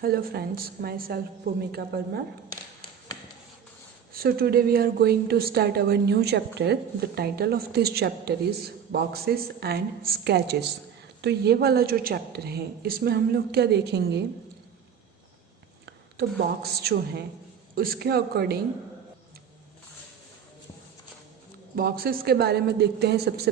Hello friends, myself Bhumika Parmar. So today we are going to start our new chapter. The title of this chapter is Boxes and Sketches. तो ये वाला जो chapter है इसमें हम लोग क्या देखेंगे, तो बॉक्स जो है उसके अकॉर्डिंग बॉक्सेस के बारे में देखते हैं। सबसे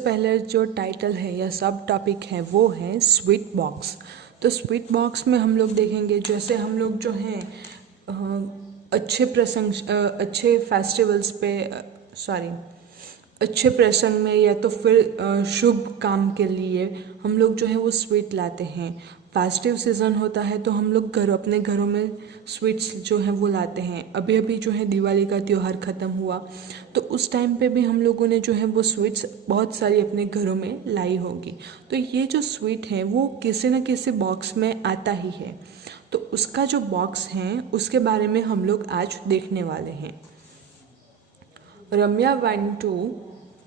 पहले जो टाइटल है या सब टॉपिक है वो है स्वीट बॉक्स। तो स्वीट बॉक्स में हम लोग देखेंगे जैसे हम लोग जो हैं अच्छे फेस्टिवल्स पे अच्छे प्रसंग में या तो फिर शुभ काम के लिए हम लोग जो है वो स्वीट लाते हैं। फेस्टिव सीज़न होता है तो हम लोग अपने घरों में स्वीट्स जो है वो लाते हैं। अभी जो है दिवाली का त्यौहार ख़त्म हुआ तो उस टाइम पे भी हम लोगों ने जो है वो स्वीट्स बहुत सारी अपने घरों में लाई होगी। तो ये जो स्वीट है वो किसी न किसी बॉक्स में आता ही है। तो उसका जो बॉक्स है उसके बारे में हम लोग आज देखने वाले हैं। रम्या वेंट टू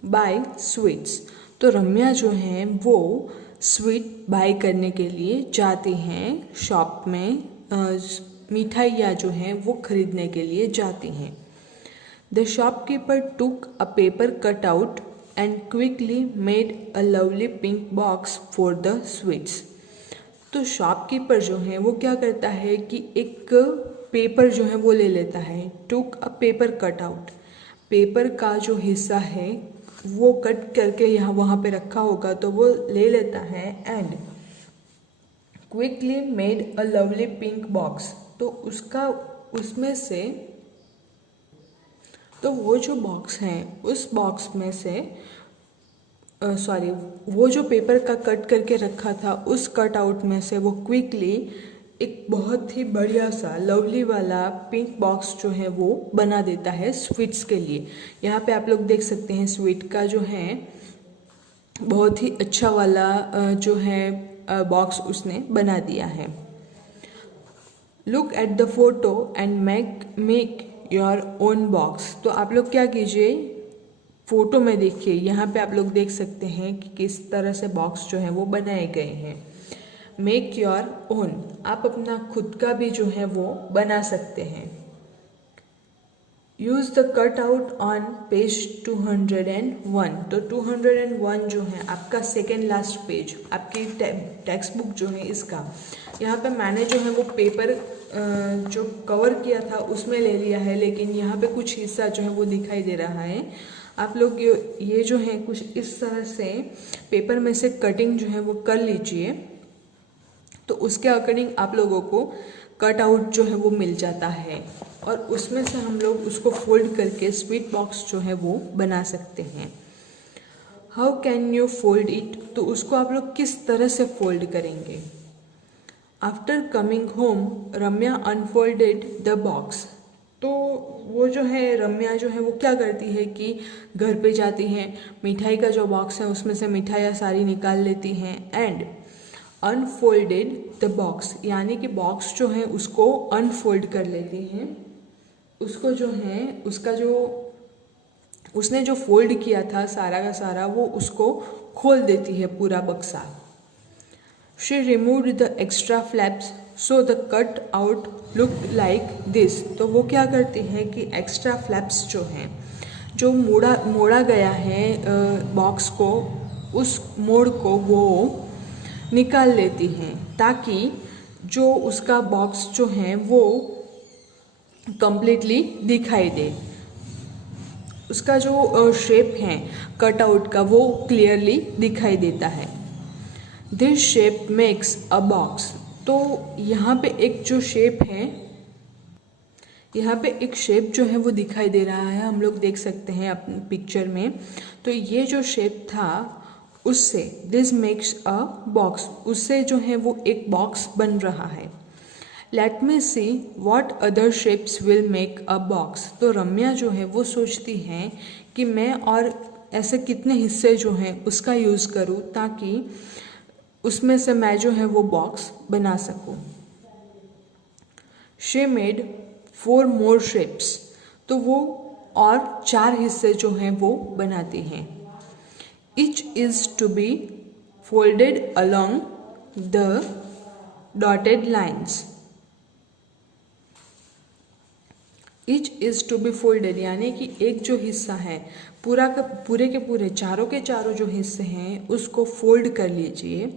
बाय स्वीट्स। तो रम्या जो है वो स्वीट बाय करने के लिए जाती हैं शॉप में, मिठाइयाँ जो हैं वो खरीदने के लिए जाती हैं। The shopkeeper took a paper cut out and quickly made a lovely pink box for the sweets. तो शॉपकीपर जो है वो क्या करता है कि एक पेपर जो है वो ले लेता है। Took a paper cut out, paper का जो हिस्सा है वो कट करके यहाँ वहाँ पे रखा होगा तो वो ले लेता है। And quickly made a lovely pink box, तो उसमें से तो वो जो बॉक्स है उस बॉक्स में से वो जो पेपर का कट करके रखा था उस कट आउट में से वो क्विकली एक बहुत ही बढ़िया सा लवली वाला पिंक बॉक्स जो है वो बना देता है स्वीट्स के लिए। यहाँ पे आप लोग देख सकते हैं स्वीट का जो है बहुत ही अच्छा वाला जो है बॉक्स उसने बना दिया है। Look at the photo and make your own box. तो आप लोग क्या कीजिए, फोटो में देखिए, यहाँ पे आप लोग देख सकते हैं कि किस तरह से बॉक्स जो है वो बनाए गए हैं। मेक योर ओन, आप अपना खुद का भी जो है वो बना सकते हैं। Use the cut out on page 201। तो 201 जो है आपका सेकेंड लास्ट पेज, आपकी टेक्स्ट बुक जो है इसका, यहाँ पे मैंने जो है वो पेपर जो कवर किया था उसमें ले लिया है, लेकिन यहाँ पे कुछ हिस्सा जो है वो दिखाई दे रहा है। आप लोग ये जो है कुछ इस तरह से पेपर में से कटिंग जो है वो कर लीजिए, तो उसके अकॉर्डिंग आप लोगों को कट आउट जो है वो मिल जाता है और उसमें से हम लोग उसको फोल्ड करके स्वीट बॉक्स जो है वो बना सकते हैं। How can you fold it, तो उसको आप लोग किस तरह से फोल्ड करेंगे। After coming home Ramya unfolded the box. तो वो जो है रम्या जो है वो क्या करती है कि घर पे जाती हैं, मिठाई का जो बॉक्स है उसमें से मिठाइयाँ सारी निकाल लेती हैं। एंड अनफोल्डेड द बॉक्स, यानी कि बॉक्स जो है उसको अनफोल्ड कर लेती हैं। उसको जो है उसका जो उसने जो फोल्ड किया था सारा का सारा वो उसको खोल देती है पूरा बक्सा। She removed the extra flaps so the cut out look like this. तो वो क्या करती है कि एक्स्ट्रा फ्लैप्स जो हैं, जो मोड़ा गया है बॉक्स को, उस मोड़ को वो निकाल लेती हैं ताकि जो उसका बॉक्स जो है वो कंप्लीटली दिखाई दे। उसका जो शेप है कटआउट का वो क्लियरली दिखाई देता है। This shape makes a box. तो यहाँ पे एक जो शेप है, यहाँ पे एक शेप जो है वो दिखाई दे रहा है, हम लोग देख सकते हैं अपनी पिक्चर में। तो ये जो शेप था उससे दिस मेक्स अ बॉक्स, उससे जो है वो एक बॉक्स बन रहा है। Let me see what other shapes will make a box. तो रम्या जो है वो सोचती हैं कि मैं और ऐसे कितने हिस्से जो हैं उसका यूज़ करूँ ताकि उसमें से मैं जो है वो बॉक्स बना सकूँ। She made 4 more shapes. तो वो और 4 हिस्से जो हैं वो बनाती हैं। Each is to be folded along the dotted lines. Each is to be folded, यानी कि एक जो हिस्सा है पूरे के पूरे चारों जो हिस्से हैं उसको फोल्ड कर लीजिए।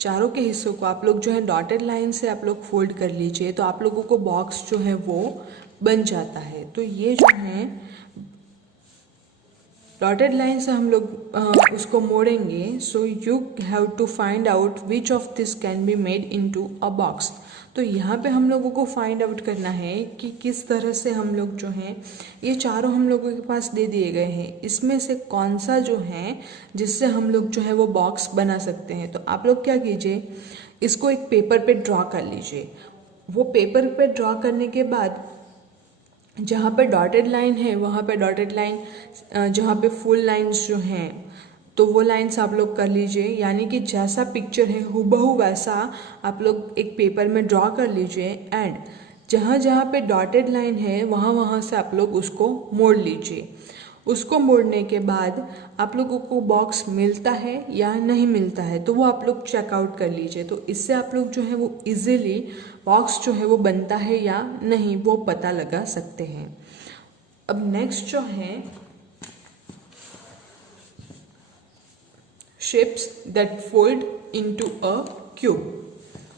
चारों के हिस्सों को आप लोग जो है डॉटेड लाइन से आप लोग फोल्ड कर लीजिए, तो आप लोगों को बॉक्स जो है वो बन जाता है। तो ये जो है डॉटेड लाइन से हम लोग उसको मोड़ेंगे। So you have to find out which of this can be made into a box. तो यहाँ पे हम लोगों को फाइंड आउट करना है कि किस तरह से हम लोग जो हैं ये चारों हम लोगों के पास दे दिए गए हैं, इसमें से कौन सा जो है जिससे हम लोग जो है वो बॉक्स बना सकते हैं। तो आप लोग क्या कीजिए, इसको एक पेपर पे ड्रॉ कर लीजिए। वो पेपर पे ड्रॉ करने के बाद जहाँ पे डॉटेड लाइन है वहाँ पे डॉटेड लाइन, जहाँ पे फुल लाइंस जो हैं तो वो लाइंस आप लोग कर लीजिए, यानी कि जैसा पिक्चर है हूबहू वैसा आप लोग एक पेपर में ड्रॉ कर लीजिए। एंड जहाँ जहाँ पे डॉटेड लाइन है वहाँ से आप लोग उसको मोड़ लीजिए। उसको मोड़ने के बाद आप लोगों को बॉक्स मिलता है या नहीं मिलता है तो वो आप लोग चेकआउट कर लीजिए। तो इससे आप लोग जो है वो इजीली बॉक्स जो है वो बनता है या नहीं वो पता लगा सकते हैं। अब नेक्स्ट जो है shapes that fold into a cube.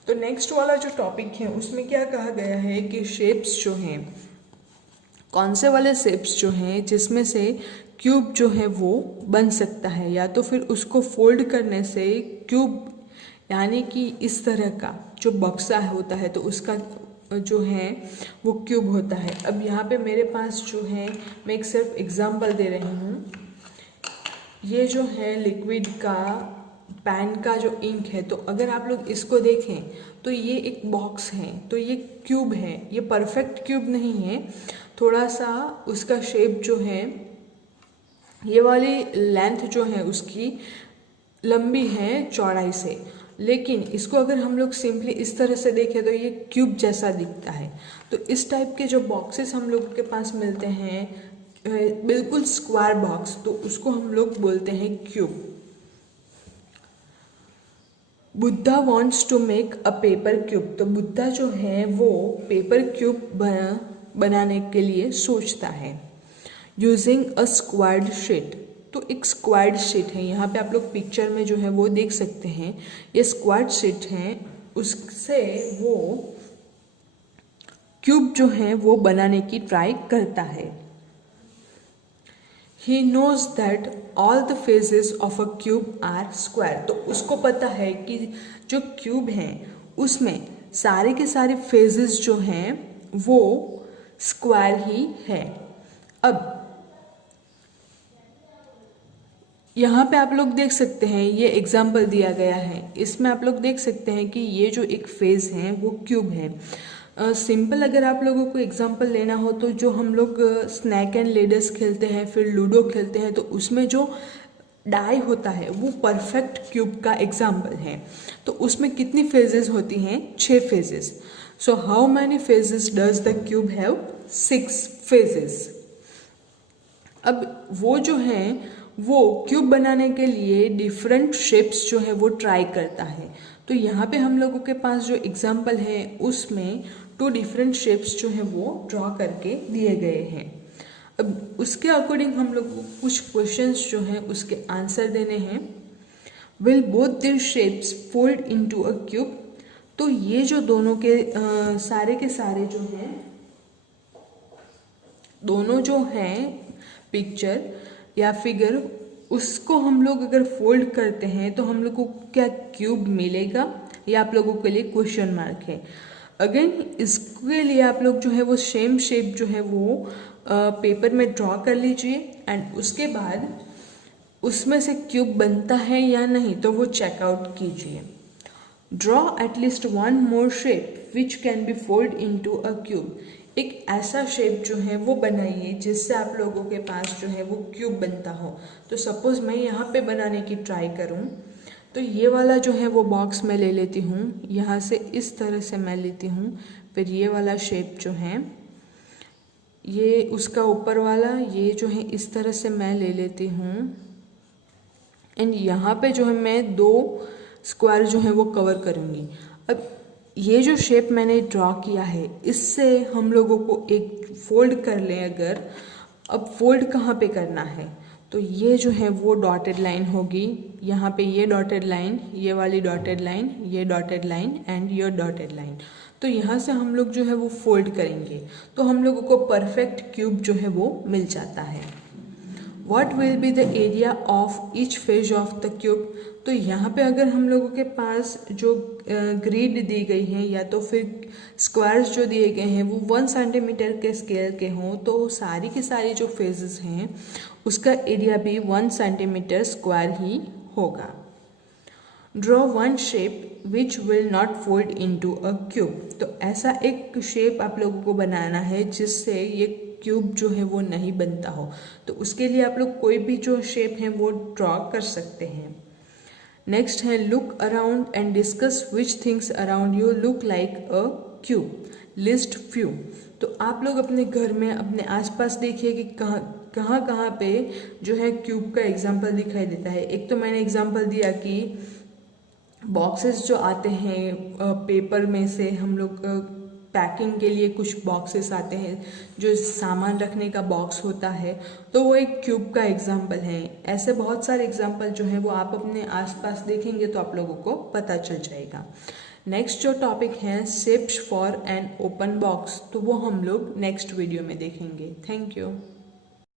तो नेक्स्ट वाला जो टॉपिक है उसमें क्या कहा गया है कि शेप्स जो हैं, कौन से वाले शेप्स जो हैं जिसमें से क्यूब जो है वो बन सकता है, या तो फिर उसको फोल्ड करने से क्यूब यानी कि इस तरह का जो बक्सा होता है तो उसका जो है वो क्यूब होता है। अब यहाँ पे मेरे पास जो है मैं एक सिर्फ एग्जांपल दे रही हूँ। ये जो है लिक्विड का पेन का जो इंक है, तो अगर आप लोग इसको देखें तो ये एक बॉक्स है, तो ये क्यूब है। ये परफेक्ट क्यूब नहीं है, थोड़ा सा उसका शेप जो है, ये वाली लेंथ जो है उसकी लंबी है चौड़ाई से, लेकिन इसको अगर हम लोग सिंपली इस तरह से देखें तो ये क्यूब जैसा दिखता है। तो इस टाइप के जो बॉक्सेस हम लोगों के पास मिलते हैं बिल्कुल स्क्वायर बॉक्स, तो उसको हम लोग बोलते हैं cube. Buddha wants to make a paper cube. तो बुद्धा जो है वो पेपर क्यूब बनाने के लिए सोचता है। Using a squared sheet. तो एक स्क्वायर्ड शीट है, यहाँ पे आप लोग पिक्चर में जो है वो देख सकते हैं, ये स्क्वायर्ड शीट है, उससे वो क्यूब जो है वो बनाने की ट्राई करता है। He knows that all the faces of a cube are square। तो उसको पता है कि जो क्यूब है उसमें सारे के सारे फेजेस जो हैं वो स्क्वायर ही है। अब यहाँ पे आप लोग देख सकते हैं, ये एग्जाम्पल दिया गया है, इसमें आप लोग देख सकते हैं कि ये जो एक फेज है वो क्यूब है। सिंपल अगर आप लोगों को एग्जांपल लेना हो तो जो हम लोग स्नैक एंड लेडर्स खेलते हैं, फिर लूडो खेलते हैं, तो उसमें जो डाई होता है वो परफेक्ट क्यूब का एग्जांपल है। तो उसमें कितनी फेजेस होती हैं? 6 phases. So how many phases does the cube have? 6 phases. अब वो जो है वो क्यूब बनाने के लिए डिफरेंट शेप्स जो है वो ट्राई करता है। तो यहाँ पे हम लोगों के पास जो एग्जांपल है उसमें 2 डिफरेंट शेप्स जो है वो ड्रॉ करके दिए गए हैं। अब उसके अकॉर्डिंग हम लोग को कुछ क्वेश्चंस जो हैं उसके आंसर देने हैं। Will both this shapes fold into a cube. तो ये जो दोनों के सारे के सारे जो हैं, दोनों जो हैं पिक्चर या फिगर, उसको हम लोग अगर फोल्ड करते हैं तो हम लोग को क्या क्यूब मिलेगा? ये आप लोगों के लिए क्वेश्चन मार्क है। अगेन इसके लिए आप लोग जो है वो सेम शेप जो है वो पेपर में ड्रॉ कर लीजिए एंड उसके बाद उसमें से क्यूब बनता है या नहीं तो वो चेकआउट कीजिए। Draw at least 1 more shape which can be fold into a cube. एक ऐसा शेप जो है वो बनाइए जिससे आप लोगों के पास जो है वो क्यूब बनता हो। तो सपोज मैं यहाँ पे बनाने की ट्राई करूँ तो ये वाला जो है वो बॉक्स मैं ले लेती हूँ, यहाँ से इस तरह से मैं लेती हूँ, फिर ये वाला शेप जो है ये उसका ऊपर वाला ये जो है इस तरह से मैं ले लेती हूँ एंड यहाँ पे जो है मैं 2 स्क्वायर जो है वो कवर करूँगी। अब ये जो शेप मैंने ड्रॉ किया है इससे हम लोगों को एक फोल्ड कर लें अगर, अब फोल्ड कहाँ पे करना है, तो ये जो है वो डॉटेड लाइन होगी, यहाँ पे ये डॉटेड लाइन, ये वाली डॉटेड लाइन, ये डॉटेड लाइन एंड ये डॉटेड लाइन। तो यहाँ से हम लोग जो है वो फोल्ड करेंगे तो हम लोगों को परफेक्ट क्यूब जो है वो मिल जाता है। What will be the area of each face of the cube? तो यहाँ पे अगर हम लोगों के पास जो ग्रिड दी गई है या तो फिर स्क्वायर्स जो दिए गए हैं वो 1 सेंटीमीटर के स्केल के हों, तो सारी की सारी जो फेसेस हैं उसका एरिया भी 1 सेंटीमीटर स्क्वायर ही होगा। Draw one shape which will not fold into a cube. तो ऐसा एक शेप आप लोगों को बनाना है जिससे ये क्यूब जो है वो नहीं बनता हो। तो उसके लिए आप लोग कोई भी जो शेप है वो ड्रॉ कर सकते हैं। नेक्स्ट है look around and discuss which things around you look like a cube, list few. तो आप लोग अपने घर में अपने आसपास देखिए कि कहाँ पे जो है क्यूब का एग्जाम्पल दिखाई देता है। एक तो मैंने एग्जाम्पल दिया कि बॉक्सेस जो आते हैं पेपर में से, हम लोग पैकिंग के लिए कुछ बॉक्सेस आते हैं जो सामान रखने का बॉक्स होता है, तो वो एक क्यूब का एग्जाम्पल है। ऐसे बहुत सारे एग्जाम्पल जो है वो आप अपने आसपास देखेंगे तो आप लोगों को पता चल जाएगा। नेक्स्ट जो टॉपिक है shapes for an open box, तो वो हम लोग नेक्स्ट वीडियो में देखेंगे। Thank you.